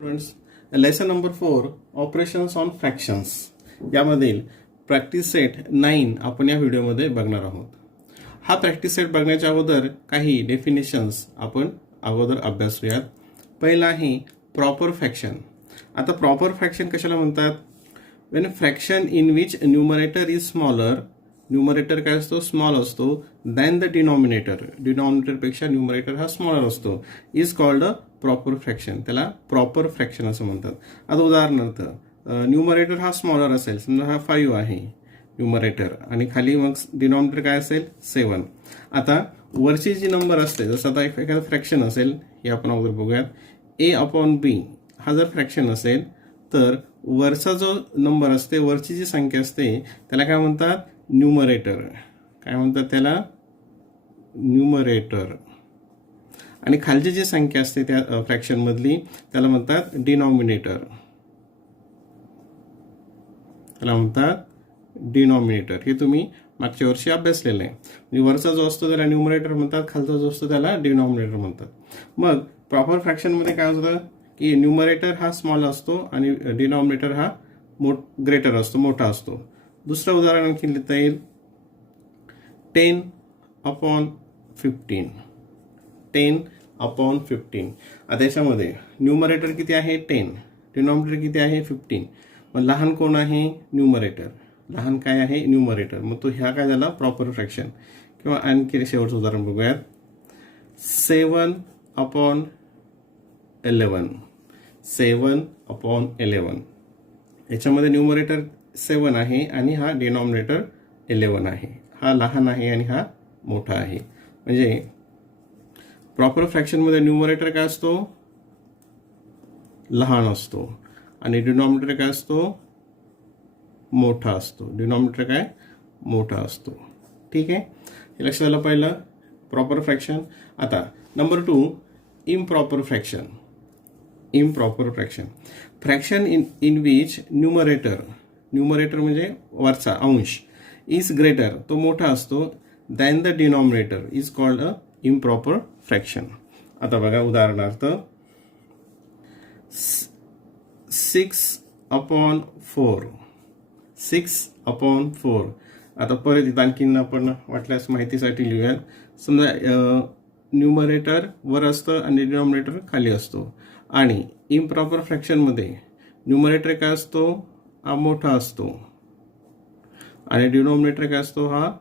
Students, lesson number 4 operations on fractions यामधील practice set 9 आपण या व्हिडिओमध्ये बघणार आहोत. हा प्रॅक्टिस सेट बघण्याच्या अगोदर काही डेफिनेशन्स आपण अगोदर अभ्यासूयात. पहिला आहे प्रॉपर फ्रॅक्शन. आता प्रॉपर फ्रॅक्शन कशाला म्हणतात? Wien fraction in which numerator is smaller, numerator काय असतो? स्मॉल असतो, दॅन द डिनॉमिनेटर, डिनॉमिनेटरपेक्षा न्यूमरेटर हा स्मॉलर असतो, is called a proper fraction. त्याला प्रॉपर फ्रॅक्शन असं म्हणतात. आता उदाहरणार्थ न्यूमरेटर हा स्मॉलर असेल, समजा हा 5 आहे न्यूमरेटर आणि खाली मग डिनॉमिनेटर काय असेल? 7. आता वरची जी नंबर असते, जसं आता एखादं फ्रॅक्शन असेल, हे आपण अगोदर बघूयात. A/B हा जर फ्रॅक्शन असेल तर वरचा जो नंबर असते, वरची जी संख्या असते त्याला काय म्हणतात? न्यूमरेटर. काय म्हणतात त्याला? न्यूमरेटर. आणि खालची जी संख्या असते त्या फ्रॅक्शन मधली त्याला म्हणतात डिनॉमिनेटर. त्याला म्हणतात डिनॉमिनेटर. हे तुम्ही मागच्या वर्षी अभ्यासलेलं आहे. म्हणजे वरचा जो असतो त्याला न्यूमरेटर म्हणतात, खालचा जो असतो त्याला डिनॉमिनेटर म्हणतात. मग प्रॉपर फ्रॅक्शन मध्ये काय होतं की न्यूमरेटर हा स्मॉल असतो आणि डिनॉमिनेटर हा ग्रेटर असतो, मोठा असतो. दुसरं उदाहरण आणखी लिहिता येईल 10/15. 10/15. आता याच्यामध्ये न्यूमरेटर किती आहे? 10. डिनॉमिनेटर किती आहे? 15. मग लहान कोण आहे? न्यूमरेटर. लहान काय आहे? न्यूमरेटर. मग तो ह्या काय झाला? Proper fraction. किंवा आणखी शेवटचं उदाहरण बघूयात 7/11. 7/11. याच्यामध्ये न्यूमरेटर 7 आहे आणि हा डिनॉमिनेटर 11 आहे. हा लहान आहे आणि हा मोठा आहे. म्हणजे प्रॉपर फ्रॅक्शन मध्ये न्यूमरेटर काय असतो? लहान असतो आणि डिनॉमिनेटर काय असतो? मोठा असतो. डिनॉमिनेटर काय? मोठा असतो. ठीक आहे, हे लक्षात आलं पहिलं प्रॉपर फ्रॅक्शन. आता number 2 improper fraction. Improper fraction. Fraction in which numerator म्हणजे वरचा अंश इज ग्रेटर, तो मोठा असतो, than the denominator is called a improper fraction. आता बघा उदाहरणार्थ 6/4. 6/4. आता परत इथं आणखीन आपण वाटल्यास माहितीसाठी लिहूयात. समजा न्यूमरेटर वर असतं आणि डिनॉमिनेटर खाली असतो. आणि इम्प्रॉपर फ्रॅक्शन मध्ये न्यूमरेटर काय असतो? हा मोठा असतो आणि डिनॉमिनेटर काय असतो? हा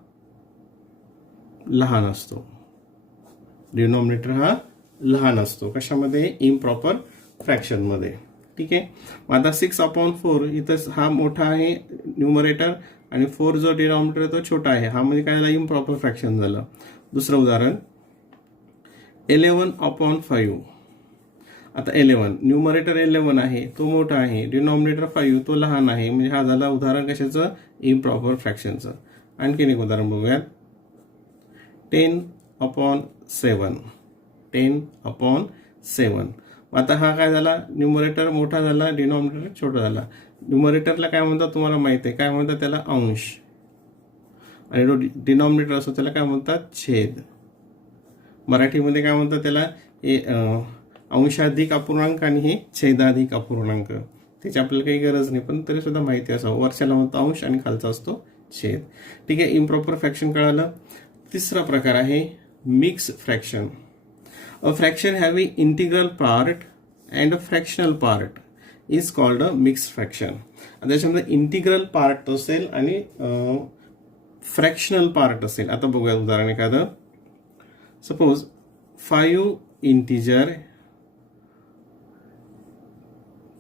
लहान असतो. डिनॉमिनेटर हा लहान असतो. कशामध्ये? इम्प्रॉपर फ्रॅक्शन मध्ये. ठीक आहे, मग आता 6/4 इथं हा मोठा आहे न्यूमरेटर आणि 4 जो डिनॉमिनेटर तो छोटा आहे. हा म्हणजे काय झाला? इम्प्रॉपर फ्रॅक्शन झालं. दुसरं उदाहरण 11/5. आता 11 न्यूमरेटर 11 आहे, तो मोठा आहे, डिनॉमिनेटर 5 तो लहान आहे. म्हणजे हा झाला उदाहरण कशाचं? इम्प्रॉपर फ्रॅक्शनचं. आणखीन एक उदाहरण बघूयात 10/7. 10/7. आता हा काय झाला? न्यूमरेटर मोठा झाला, डिनॉमिनेटर छोटा झाला. न्यूमरेटरला काय म्हणतात तुम्हाला माहिती आहे? काय म्हणतात त्याला? अंश. आणि जो डिनॉमिनेटर असतो त्याला काय म्हणतात? छेद. मराठीमध्ये काय म्हणतात त्याला? अंशाधिक अपूर्णांक आणि हे छेदाधिक अपूर्णांक. त्याची आपल्याला काही गरज नाही, पण तरी सुद्धा माहिती असावं. वरच्याला म्हणतो अंश आणि खालचा असतो छेद. ठीक आहे, इम्प्रॉपर फ्रॅक्शन कळालं. तिसरा प्रकार आहे mix fraction. A fraction having integral part and a fractional part is called a mix fraction. आता त्याच्यामध्ये इंटिग्रल पार्ट असेल आणि फ्रॅक्शनल पार्ट असेल. आता बघूया उदाहरण एखादं. Suppose 5 integer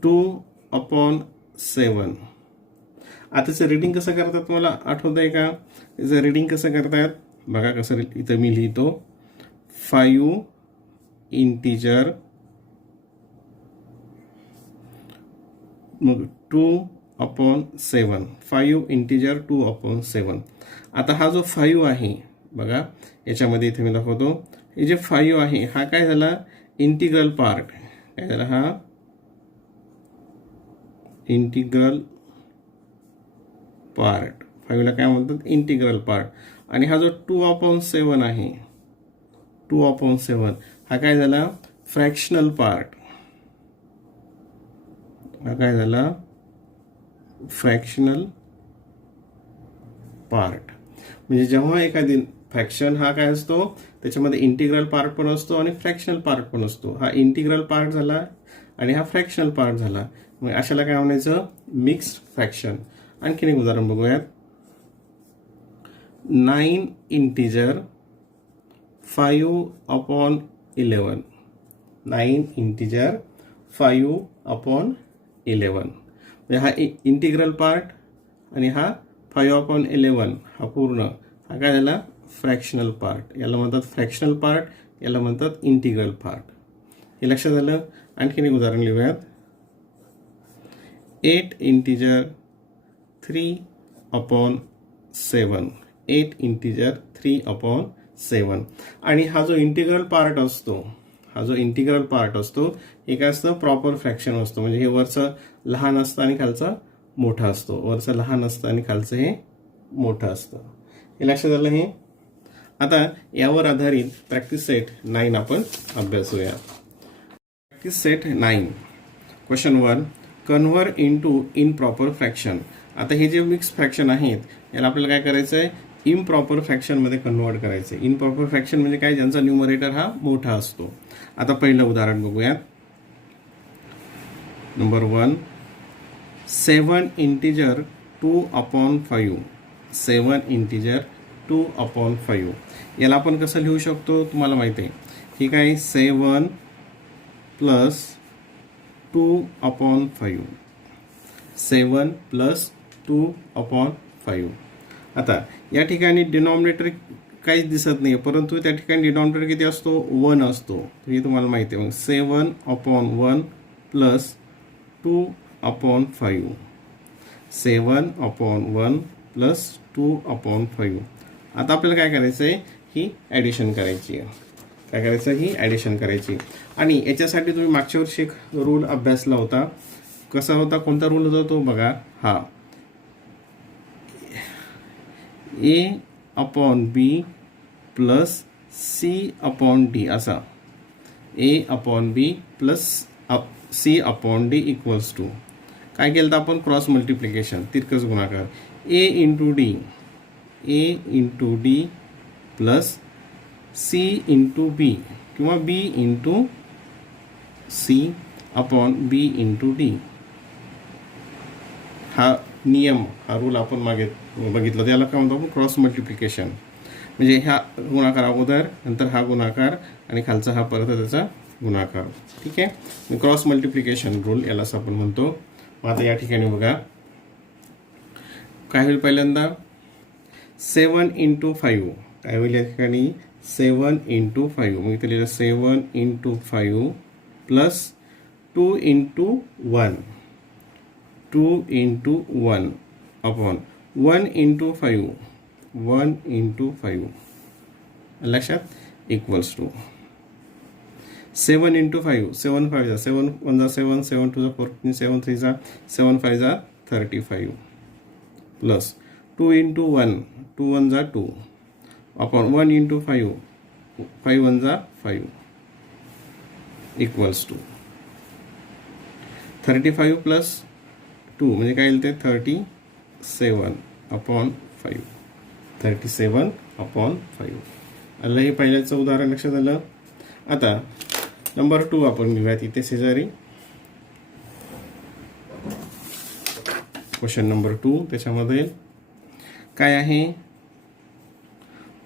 2/7. आता त्याचं रिडिंग कसं करतात मला आठवत आहे का? त्याचं रिडिंग कसं करतात बघा. कसं इथं मी लिहितो 5 इंटिजर मग 2/7. 5 इंटिजर 2/7. आता हा जो 5 आहे बघा, याच्यामध्ये इथे मी दाखवतो. हे जे 5 आहे हा काय झाला? Integral part. काय झाला? हा इंटिग्रल पार्ट. 5 ला काय म्हणतात? Integral part. आणि हा जो 2/7 आहे, 2/7 हा काय झाला? Fractional part. काय झाला, फ्रॅक्शनल पार्ट. म्हणजे जेव्हा एखादी फ्रॅक्शन हा काय असतो, त्याच्यामध्ये इंटिग्रल पार्ट पण असतो आणि फ्रॅक्शनल पार्ट पण असतो. हा इंटिग्रल पार्ट झाला आणि हा फ्रॅक्शनल पार्ट झाला. मग अशाला काय म्हणायचं, मिक्स्ड फ्रॅक्शन. आणखीन एक उदाहरण बघूयात. 9 इंटिजर 5/11. 9 इंटिजर 5/11. म्हणजे हा इंटिग्रल पार्ट आणि हा 5/11 हा पूर्ण, हा काय झाला, फ्रॅक्शनल पार्ट. याला म्हणतात फ्रॅक्शनल पार्ट, याला म्हणतात इंटिग्रल पार्ट. हे लक्षात आलं. आणखीन एक उदाहरण लिहूयात. 8 इंटिजर 3/7. 8 इंटिजर 3/7. आणि हा जो इंटिग्रल पार्ट असतो, हे काय असतं, प्रॉपर फ्रॅक्शन असतो. म्हणजे हे वरचं लहान असतं आणि खालचं मोठं असतो. वरचं लहान असतं आणि खालचं हे मोठं असतं. हे लक्षात आलं. हे आता यावर आधारित प्रॅक्टिस सेट 9 आपण अभ्यासूया. Practice set 9. Question 1. Convert into improper fraction. आता हे जे मिक्स फ्रॅक्शन आहेत याला आपल्याला काय करायचं आहे, इम्प्रॉपर फ्रॅक्शनमध्ये कन्व्हर्ट करायचं आहे. इम्प्रॉपर फ्रॅक्शन म्हणजे काय, ज्यांचा न्यूमरेटर हा मोठा असतो. आता पहिलं उदाहरण बघूयात. नंबर 1. 7 इंटिजर 2/5. 7 इंटिजर 2/5. याला आपण कसं लिहू शकतो तुम्हाला माहिती आहे. ठीक आहे. 7 प्लस 2/5. 7 प्लस 2/5. आता या ठिकाणी डिनॉमिनेटर काहीच दिसत नाही, परंतु त्या ठिकाणी डिनॉमिनेटर किती असतो, 1 असतो. हे तुम्हाला माहिती आहे. मग 7/1 प्लस 2/5. 7/1 प्लस 2/5. आता आपल्याला काय करायचं आहे, ही ॲडिशन करायची आहे. काय करायचं, ही ॲडिशन करायची. आणि याच्यासाठी तुम्ही मागच्या वर्षी एक रूल अभ्यासला होता. कसा होता, कोणता रूल होता तो बघा. हा A/B प्लस C/D असा. A/B plus C/D equals to काय केलं तर आपण, क्रॉस मल्टिप्लिकेशन, तिरकस गुणाकार. A into D plus C into B किंवा B into C/B into D. हा नियम, हा रूल आपण मागे बघितलं. त्याला काय म्हणतो आपण, क्रॉस मल्टिप्लिकेशन. म्हणजे ह्या गुणाकार अगोदर, नंतर हा गुणाकार आणि खालचा हा परत त्याचा गुणाकार. ठीक आहे. क्रॉस मल्टिप्लिकेशन रूल यालाच आपण म्हणतो. मग आता या ठिकाणी बघा काय होईल. पहिल्यांदा 7 इंटू 5 काय होईल या ठिकाणी, 7 इंटू 5. मग इथे लिहिलं 7 into 5 plus 2 into 1. 2 into 1 upon 1 into 5. 1 into 5 लक्षात इक्वल्स टू 7 इंटू 5. 7 5 जा 7 1 जा 7 7 2 जा 14 7 3 जा 7 5 जा 35 प्लस 2 इंटू 1. 2 1 जा 2 अपॉन 1 इंटू 5. 5 1 जा 5 इक्वल्स टू 35 प्लस 2 म्हणजे काय येईल ते 37/5. 37/5 आलं. हे पहिल्याचं उदाहरण लक्षात आलं. आता नंबर 2 आपण घेऊयात इथे शेजारी. क्वेश्चन नंबर 2 त्याच्यामध्ये काय आहे,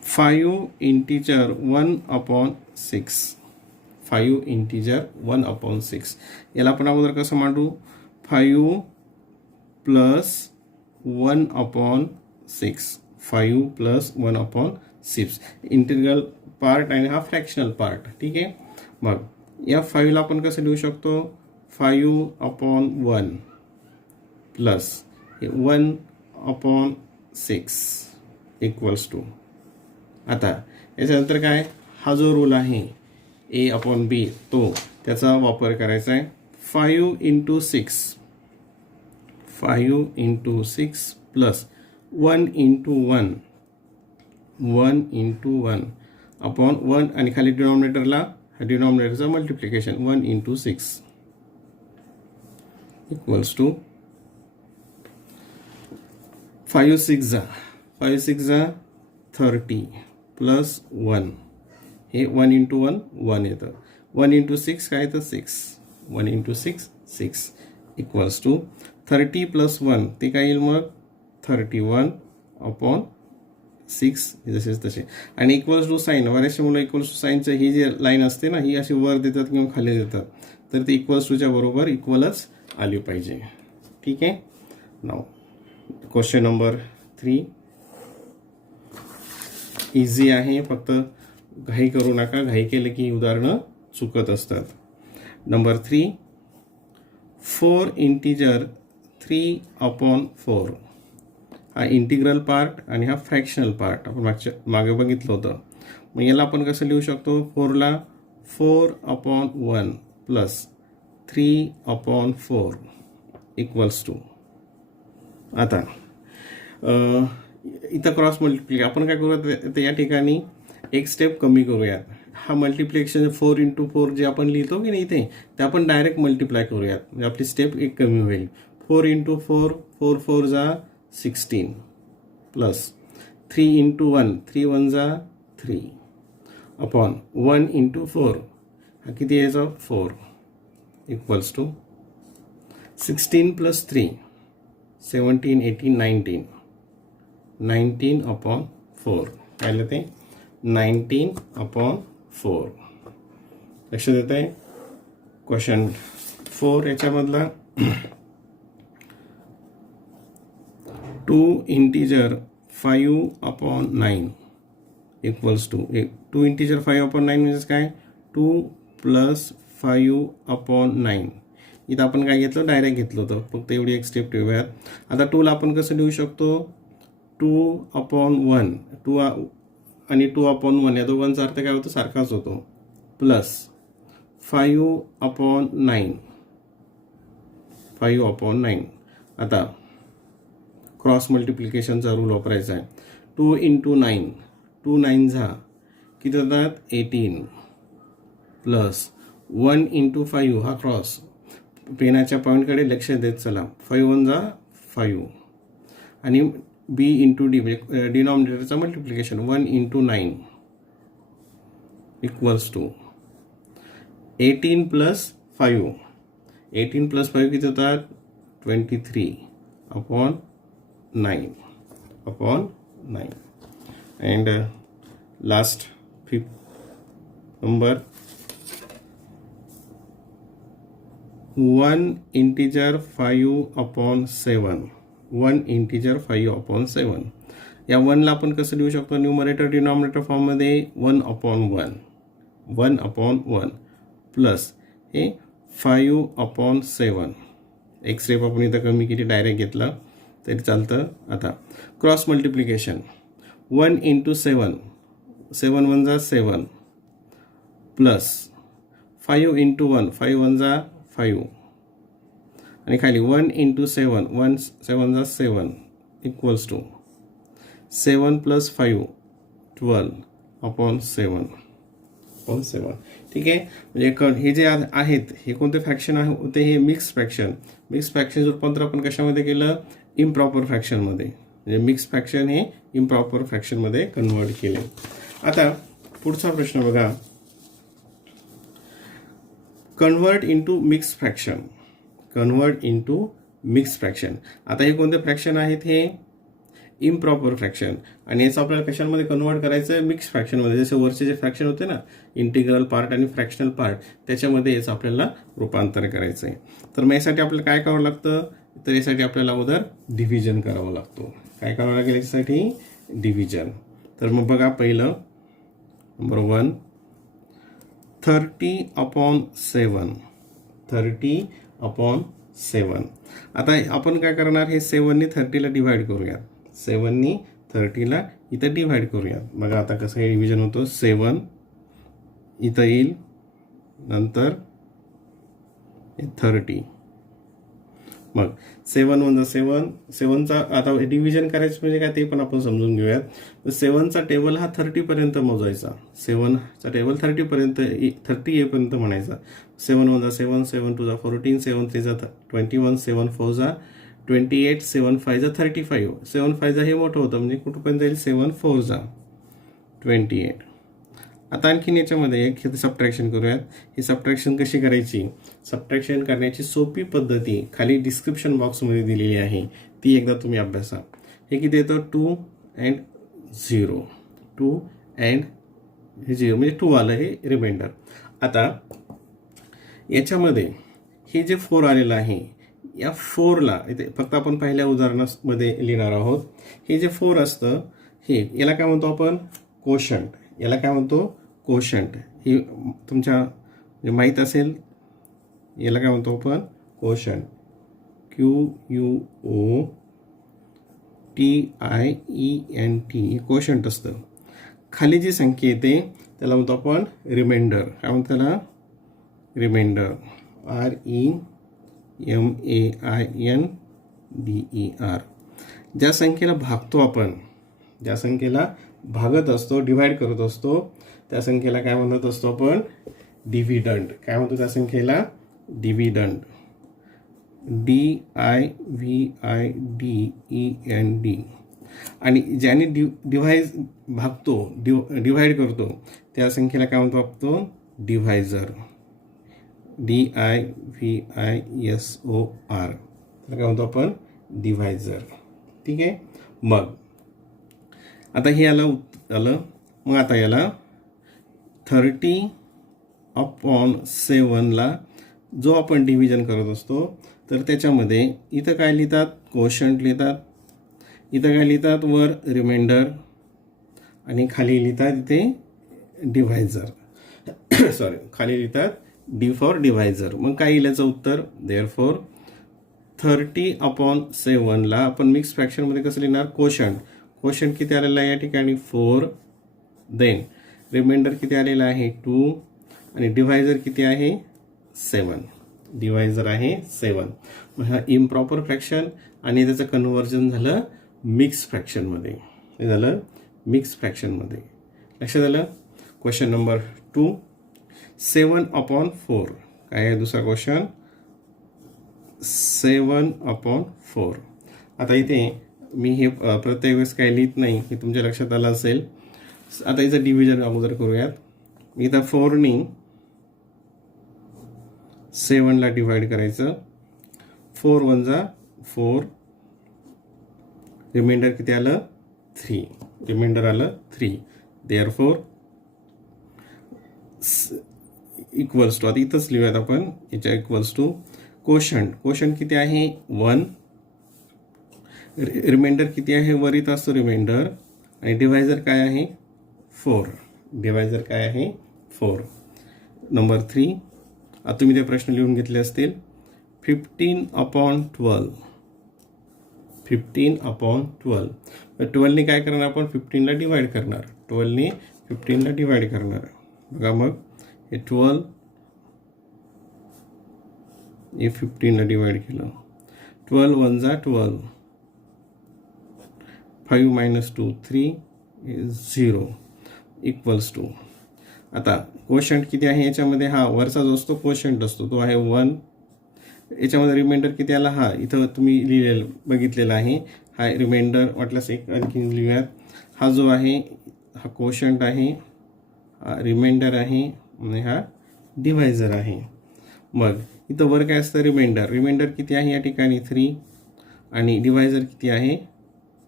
5 इंटिजर 1/6. 5 इंटिजर 1/6. याला आपण अगोदर कसं मांडू, 5 प्लस 1/6. 5 प्लस 1/6 इंटिग्रल पार्ट आणि हा फ्रॅक्शनल पार्ट. ठीक आहे. मग या 5ला आपण कसं लिहू शकतो, 5/1 प्लस 1/6 इक्वल्स टू. आता याच्यानंतर काय, हा जो रूल आहे A/B तो त्याचा वापर करायचा आहे. 5 into 6. 5 into 6 plus 1 into 1. 1 into 1 upon 1 आणि खाली डिनॉमिनेटरला डिनॉमिनेटरचं मल्टिप्लिकेशन 1 इंटू 6 इक्वल्स टू 5 6 जा 30 प्लस 1, हे 1 इंटू 1 1 येतं, 1 इंटू 6 काय येतं 6, 1 इंटू 6 6 इक्वल्स टू 30 प्लस 1 ते काय येईल मग 31 अपॉन 6 जसेच तसे. आणि इक्वल्स टू साईन, बऱ्याचशा मुलं इक्वल्स टू साईनचं ही जी लाईन असते ना, ही अशी वर देतात किंवा खाली देतात, तर ती इक्वल्स टूच्या बरोबर इक्वलच आली पाहिजे. ठीक आहे. नाव क्वेश्चन नंबर 3 इझी आहे, फक्त घाई करू नका, घाई केले की उदाहरणं चुकत असतात. नंबर 3 4 इंटिजर 3 अपॉन 4, हा इंटिग्रल पार्ट आणि हा फ्रॅक्शनल पार्ट आपण मागे बघितलं होतं. मग याला आपण कसं लिहू शकतो, 4ला 4 upon 1 plus 3 upon 4 equals to, आता इथं क्रॉस मल्टिप्लिकेशन आपण काय करूयात, या ठिकाणी एक स्टेप कमी करूयात. हा मल्टिप्लिकेशन 4 इंटू 4 जे आपण लिहितो की नाही इथे, ते आपण डायरेक्ट मल्टिप्लाय करूयात, म्हणजे आपली स्टेप एक कमी होईल. 4 इंटू 4 4 4 जा 16 प्लस 3 इंटू 1 3 1 जा 3 अपॉन 1 इंटू 4 हा किती यायचा 4 इक्वल्स टू 16 प्लस 3 17 18 19 19 अपॉन 4 काय ते 19 अपॉन 4. लक्षात येत आहे. क्वेश्चन 4 याच्यामधला 2 integer 5 upon 9 equals to 2 integer 5 upon 9 म्हणजे काय 2 प्लस 5 अपॉन 9. इथं आपण काय घेतलं, डायरेक्ट घेतलं होतं, फक्त एवढी एक स्टेप ठेवूयात. आता 2ला आपण कसं लिहू शकतो, 2 अपॉन 1 2 आणि 2 अपॉन 1 या दोघांचा अर्थ काय होतो, सारखाच होतो, प्लस 5 अपॉन 9 5 अपॉन 9. आता क्रॉस मल्टिप्लिकेशनचा रूल वापरायचा आहे. 2 इंटू 9 2 9 जा किती होतात 18 प्लस 1 इंटू 5 हा क्रॉस पेनाच्या पॉईंटकडे लक्ष देत चला, 5 1 जा 5 आणि बी इंटू डी म्हणजे डिनॉमिनेटरचा multiplication 1 into 9 equals to 18 plus 5 18 plus 5 किती होतात 23 upon 9 upon 9. And last 5th number 1 integer 5 upon 7 1 integer 5 upon 7. या 1ला आपण कसं लिहू शकतो, न्यूमरेटर डिनॉमिनेटर फॉर्ममध्ये 1 अपॉन 1 1 अपॉन 1 प्लस हे 5 अपॉन 7. एक स्टेप आपण इथं कमी केली, डायरेक्ट घेतला तरी चालतं. आता क्रॉस मल्टिप्लिकेशन 1 इंटू 7 7 1 जा 7 प्लस 5 इंटू 1 5 1 जा 5 आणि खाली 1 इंटू 7 1 7 जा 7 equals to 7 plus 5 12 upon 7 upon 7. ठीक आहे. म्हणजे हे जे आहेत हे कोणते फ्रॅक्शन होते, हे मिक्स फ्रॅक्शन. मिक्स फ्रॅक्शन रूपांतर आपण कशामध्ये केलं, इम्प्रॉपर फ्रॅक्शनमध्ये. म्हणजे मिक्स फ्रॅक्शन हे इम्प्रॉपर फ्रॅक्शनमध्ये कन्वर्ट केले. आता पुढचा प्रश्न बघा, convert into mix fraction. Convert into mix fraction. आता हे कोणते फ्रॅक्शन आहेत, हे इम्प्रॉपर फ्रॅक्शन. आणि याचं आपल्याला कशामध्ये कन्वर्ट करायचं आहे, मिक्स फ्रॅक्शनमध्ये. जसे वरचे जे फ्रॅक्शन होते ना, इंटिग्रल पार्ट आणि फ्रॅक्शनल पार्ट, त्याच्यामध्ये याचं आपल्याला रूपांतर करायचं आहे. तर मग यासाठी आपल्याला काय करावं लागतं, तर यासाठी आपल्याला अगोदर डिव्हिजन करावं लागतो. काय करावं लागेल यासाठी, डिव्हिजन. तर मग बघा, पहिलं नंबर 1 30 अपॉन 7 30 अपॉन 7. आता आपण काय करणार, हे 7नी 30ला डिव्हाइड करूयात. 7नी 30ला इथं डिव्हाइड करूयात. बघा आता कसं हे डिव्हिजन होतं, 7 इथं येईल, नंतर 30 मग 7 वन 7, 7चा आता डिव्हिजन करायचं म्हणजे काय ते पण आपण समजून घेऊयात. तर 7चा टेबल हा 30 पर्यंत मोजायचा. 7चा टेबल 30 पर्यंत 30 येईपर्यंत म्हणायचा. 7 वन 7, 7 टू 14, 7 3 21, 7 4 28, 7 5 35. 7 5 हे मोठं होतं म्हणजे कुठपर्यंत जाईल 7 4 28. आता आणखीन याच्यामध्ये एक सबट्रॅक्शन करूयात. ही सबट्रॅक्शन कशी करायची, सबट्रॅक्शन करण्याची सोपी पद्धती खाली डिस्क्रिप्शन बॉक्समध्ये दिलेली आहे, ती एकदा तुम्ही अभ्यासा. हे किती येतं 2 and 0, 2 and 0 म्हणजे 2 आलं हे रिमाइंडर. आता याच्यामध्ये हे जे 4 आलेलं आहे, या 4ला इथे फक्त आपण पहिल्या उदाहरणामध्ये लिहिणार आहोत. हे जे 4 असतं हे याला काय म्हणतो आपण कोशंट. याला काय म्हणतो कोशंट. ही तुमच्या जे माहीत असेल याला काय म्हणतो आपण कोशंट. QUOTIENT कोशंट असतं. खाली जी संख्या येते त्याला म्हणतो आपण रिमाइंडर. काय म्हणतो त्याला रिमाइंडर. REMAINDER. ज्या संख्येला भागतो आपण, ज्या संख्येला भागत असतो, डिवाइड करत असतो, त्या संख्येला काय म्हणत असतो आपण डिव्हिडंड. काय म्हणतो त्या संख्येला डिव्हिडंड. DIVIDEND. आणि ज्याने भागतो डिव्हाइड करतो त्या संख्येला काय म्हणतो आपण डिव्हायझर. DIVISOR. त्याला काय म्हणतो आपण डिव्हायझर. ठीक आहे. मग आता हे आलं. मग आता याला 30/7ला जो आपण डिव्हिजन करत असतो तर त्याच्यामध्ये इथं काय लिहितात कोशंट लिहितात, इथं काय लिहितात वर रिमाइंडर आणि खाली लिहितात इथे डिव्हायझर. सॉरी खाली लिहितात D फॉर डिव्हायझर. मग काय येईल याचं उत्तर देअरफॉर 30/7ला आपण मिक्स फ्रॅक्शनमध्ये कसं लिहिणार कोशंट. कोशंट किती आलेला आहे या ठिकाणी 4, देन रिमाइंडर किती आलेला आहे 2 आणि डिव्हायझर किती आहे 7. डिव्हायझर आहे 7. मग हा इम्प्रॉपर फ्रॅक्शन आणि त्याचं कन्व्हर्जन झालं मिक्स फ्रॅक्शनमध्ये. हे झालं मिक्स फ्रॅक्शनमध्ये. लक्षात आलं. Question number 2 7/4. काय आहे दुसरा क्वेश्चन 7/4. आता इथे मी हे प्रत्येक वेळेस काही लिहित नाही, हे तुमच्या लक्षात आलं असेल. आता याचं डिव्हिजन अगोदर करूयात. इथं 4नी 7ला डिव्हाइड करायचं. 4 1 4, रिमाइंडर किती आलं 3. रिमाइंडर आलं 3. देअरफॉर इक्वल्स टू, आता इथंच लिहूयात आपण याच्या इक्वल्स टू कोशंट. कोशंट किती आहे 1, रिमाइंडर किती आहे वर इथं असतो रिमाइंडर आणि डिव्हायझर काय आहे 4. डिव्हायझर काय आहे 4. नंबर 3. आता तुम्ही ते प्रश्न लिहून घेतले असतील. 15/12. 15/12. 12ने काय करणार आपण 15ला डिवाइड करणार. 12ने 15ला डिवाइड करणार. बघा मग हे 12 हे 15ला डिवाइड केलं. 12 1 12. 5 - 2 3 0 इक्वल्स टू. आता कोशंट किती आहे याच्यामध्ये हा वरचा जो असतो कोशंट असतो तो आहे 1. याच्यामध्ये रिमाइंडर किती आला हा इथं तुम्ही लिहिलेलं बघितलेला आहे. हा रिमाइंडर वाटल्यास एक आणखी लिहूयात. हा जो आहे हा कोशंट आहे, हा रिमाइंडर आहे आणि हा डिव्हायझर आहे. मग इथं वर काय असतं रिमाइंडर. रिमाइंडर किती आहे या ठिकाणी 3 आणि डिव्हायझर किती आहे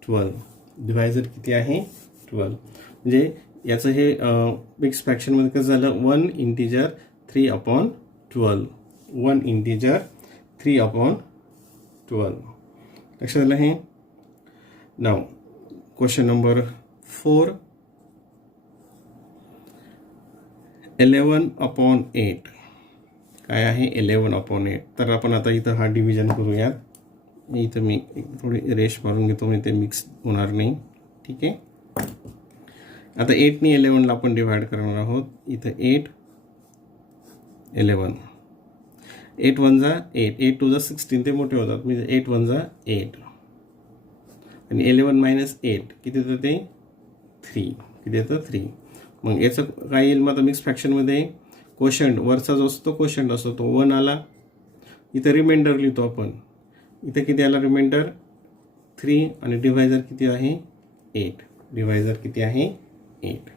12. डिव्हायझर किती आहे 12. म्हणजे याचं हे मिक्स फ्रॅक्शनमध्ये कसं झालं 1 इंटिजर 3/12. 1 इंटिजर 3/12. लक्षात आलं हे. नाव क्वेश्चन नंबर 4 11/8. काय आहे 11/8. तर आपण आता इथं हा डिव्हिजन करूयात. इथं मी थोडी रेश मारून घेतो म्हणजे ते मिक्स होणार नाही. ठीक आहे. आता 8ने 11ला आपण डिव्हाइड करणार आहोत. इथं 8 11 8 1 जा 8, 8 2 जा 16, ते मोठे होतात म्हणजे 8 1 जा 8 आणि 11 मायनस 8 किती येतं ते 3, किती येतं 3. मग याचं काय येईल? मग आता मिक्स फ्रॅक्शनमध्ये कोशंट वरचा जो असतो कोशंट असतो तो 1 आला. इथं रिमाइंडर लिहितो आपण. इथं किती आला रिमाइंडर 3 आणि डिव्हायझर किती आहे 8. डिव्हायझर किती आहे 8.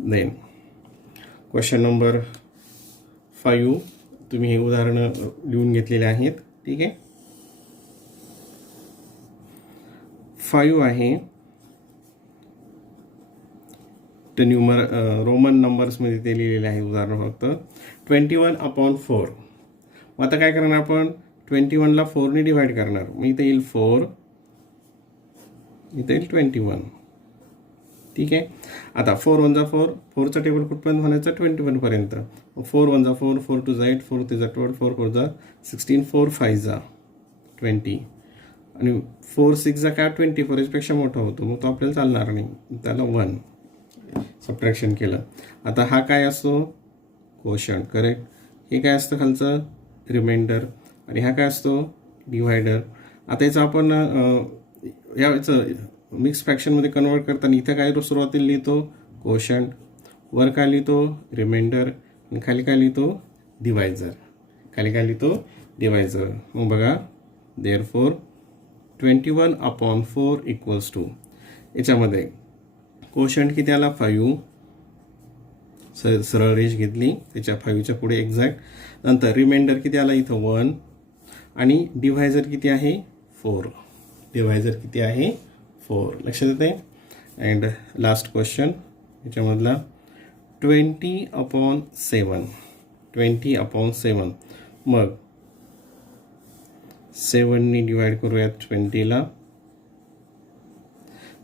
देन क्वेश्चन नंबर 5 तुम्ही हे उदाहरणं लिहून घेतलेले आहेत. ठीक आहे. 5 आहे ते रोमन नंबर्समध्ये ते लिहिलेले आहे उदाहरण फक्त. 21/4. मग आता काय करणार आपण? 21ला 4ने डिवाइड करणार. मग इथे येईल 4, इथे येईल 21. ठीक आहे. आता 4 1 जा 4, 4चा टेबल कुठपर्यंत म्हणायचं 21 पर्यंत. 4 1 जा 4, 4 2 जा 8, 4 3 जा 12, 4 4 जा 16, 4 5 जा 20 आणि 4 6 जा काय 24 पेक्षा मोठा होतो. मग तो आपल्याला चालणार नाही. त्याला 1 सबट्रॅक्शन केलं. आता हा काय असतो कोशंट. करेक्ट. हे काय असतं खालचं रिमाइंडर आणि हा काय असतो डिव्हायडर. आता याचं आपण याचं मिक्स फ्रॅक्शनमध्ये कन्वर्ट करताना इथं काय सुरुवातीला लिहितो कोशंट, वर काय लिहितो रिमाइंडर आणि खाली काय लिहितो डिव्हायझर. खाली काय लिहितो डिव्हायझर. मग बघा देअरफॉर 21/4 इक्वल्स टू याच्यामध्ये कोशंट किती आला 5. सरळ रेष घेतली त्याच्या 5च्या पुढे एक्झॅक्ट. नंतर रिमाइंडर किती आला इथं 1 आणि डिव्हायझर किती आहे 4. डिव्हायझर किती आहे 4. लक्षात येते. अँड लास्ट क्वेश्चन याच्यामधला 20/7. 20/7. मग 7ने डिवाइड करूयात 20ला.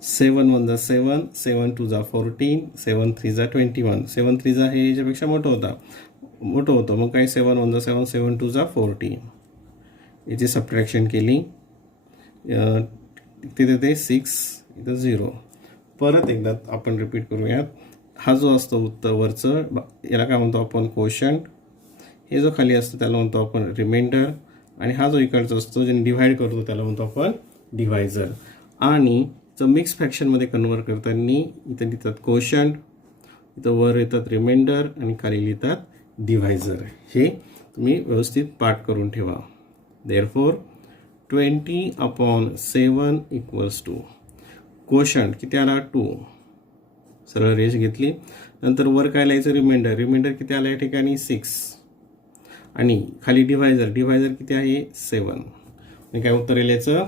7 1 जा 7, 7 2 जा 14, 7 3 जा 21. 7 3 जा हे याच्यापेक्षा मोठं होतं. मग काय 7 1 जा 7, 7 2 जा 14. याची सबट्रॅक्शन केली. तिथे ते 6, इथं 0. परत एकदा आपण रिपीट करूयात. हा जो असतो उत्तर वरचं याला काय म्हणतो आपण कोशंट. हे जो खाली असतो त्याला म्हणतो आपण रिमाइंडर आणि हा जो इकडचा असतो ज्याने डिव्हाइड करतो त्याला म्हणतो आपण डिव्हायझर. आणि जर मिक्स फ्रॅक्शनमध्ये कन्वर्ट करताना इथं लिहितात कोशंट, इथं वर येतात रिमाइंडर आणि खाली लिहितात डिव्हायझर. हे तुम्ही व्यवस्थित पाठ करून ठेवा. देअरफॉर 20/7 इक्वल्स टू कोशंट किती आला 2. सरळ रेष घेतली. नंतर वर काय लिहायचं रिमाइंडर. रिमाइंडर किती आला या ठिकाणी 6 आणि खाली डिव्हायझर किती आहे 7. आणि काय उत्तर येईल याचं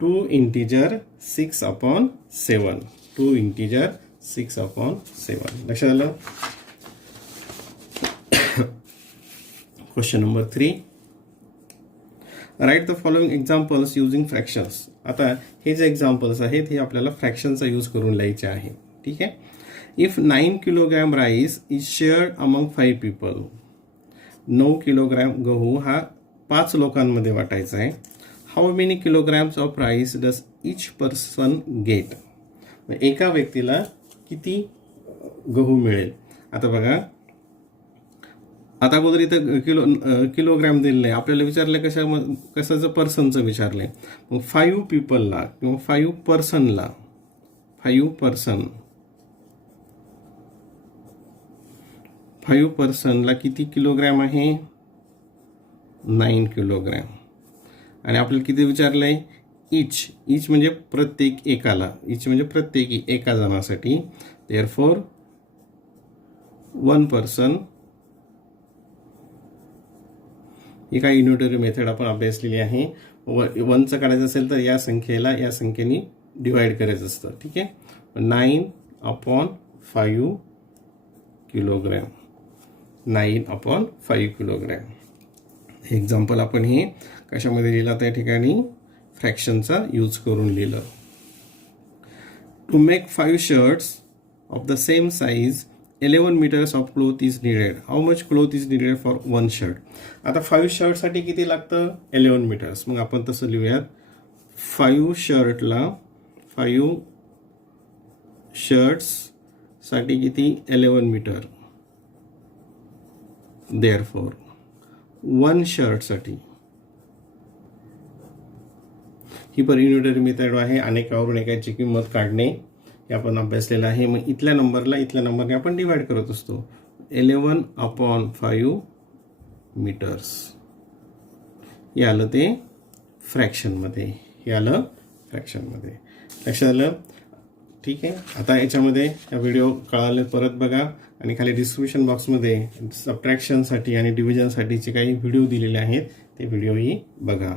2 इंटिजर 6/7. 2 इंटिजर 6/7. लक्षात आलं. Question number 3. Write the following examples using fractions. आता हे जे एक्झाम्पल्स आहेत हे आपल्याला फ्रॅक्शनचा यूज करून लिहायचे आहे. ठीक आहे. If 9 kilogram rice is shared among 5 people. 9 kilogram गहू हा 5 लोकांमध्ये वाटायचा आहे. How many kilograms of rice does each person get. एका व्यक्तीला किती गहू मिळेल. आता बघा आता अगोदर इथं किलोग्रॅम दिलेलं आहे. आपल्याला विचारलं कशाचं पर्सनचं विचारलंय. मग 5 पीपलला किंवा 5 पर्सनला 5 पर्सनला किती किलोग्रॅम आहे 9 किलोग्रॅम. आणि आपल्याला किती विचारलंय इच म्हणजे प्रत्येक एकाला. इच म्हणजे प्रत्येकी एका जणासाठी. Therefore 1 person. ही काही युनिटरी मेथड आपण अभ्यासलेली आहे. 1चं काढायचं असेल तर या संख्येने डिवाइड करायचं असतं. ठीक आहे. 9/5 किलोग्रॅम. 9/5 किलोग्रॅम. एक्झाम्पल आपण हे कशामध्ये लिहिलं त्या ठिकाणी फ्रॅक्शनचा यूज करून लिहिलं. To make 5 shirts of the same size 11 meters of cloth is needed. How much cloth is needed for 1 shirt. आता 5 शर्टसाठी किती लागतं 11 meters. मग आपण तसं लिहूयात 5 शर्ट्ससाठी किती 11 meter. देअरफॉर 1 शर्टसाठी. ही पर युनिटरी मेथड आहे. अनेकावरून एकाची किंमत काढणे हे आपण अभ्यासलेलं आहे. मग इथल्या नंबरने आपण डिवाइड करत असतो. 11/5 मीटर्स हे आलं ते फ्रॅक्शनमध्ये. लक्षात आलं? ठीक आहे. आता याच्यामध्ये व्हिडिओ कळाले परत बघा आणि खाली डिस्क्रिप्शन बॉक्समध्ये सबट्रॅक्शनसाठी आणि डिव्हिजनसाठीचे काही व्हिडिओ दिलेले आहेत, ते व्हिडिओही बघा.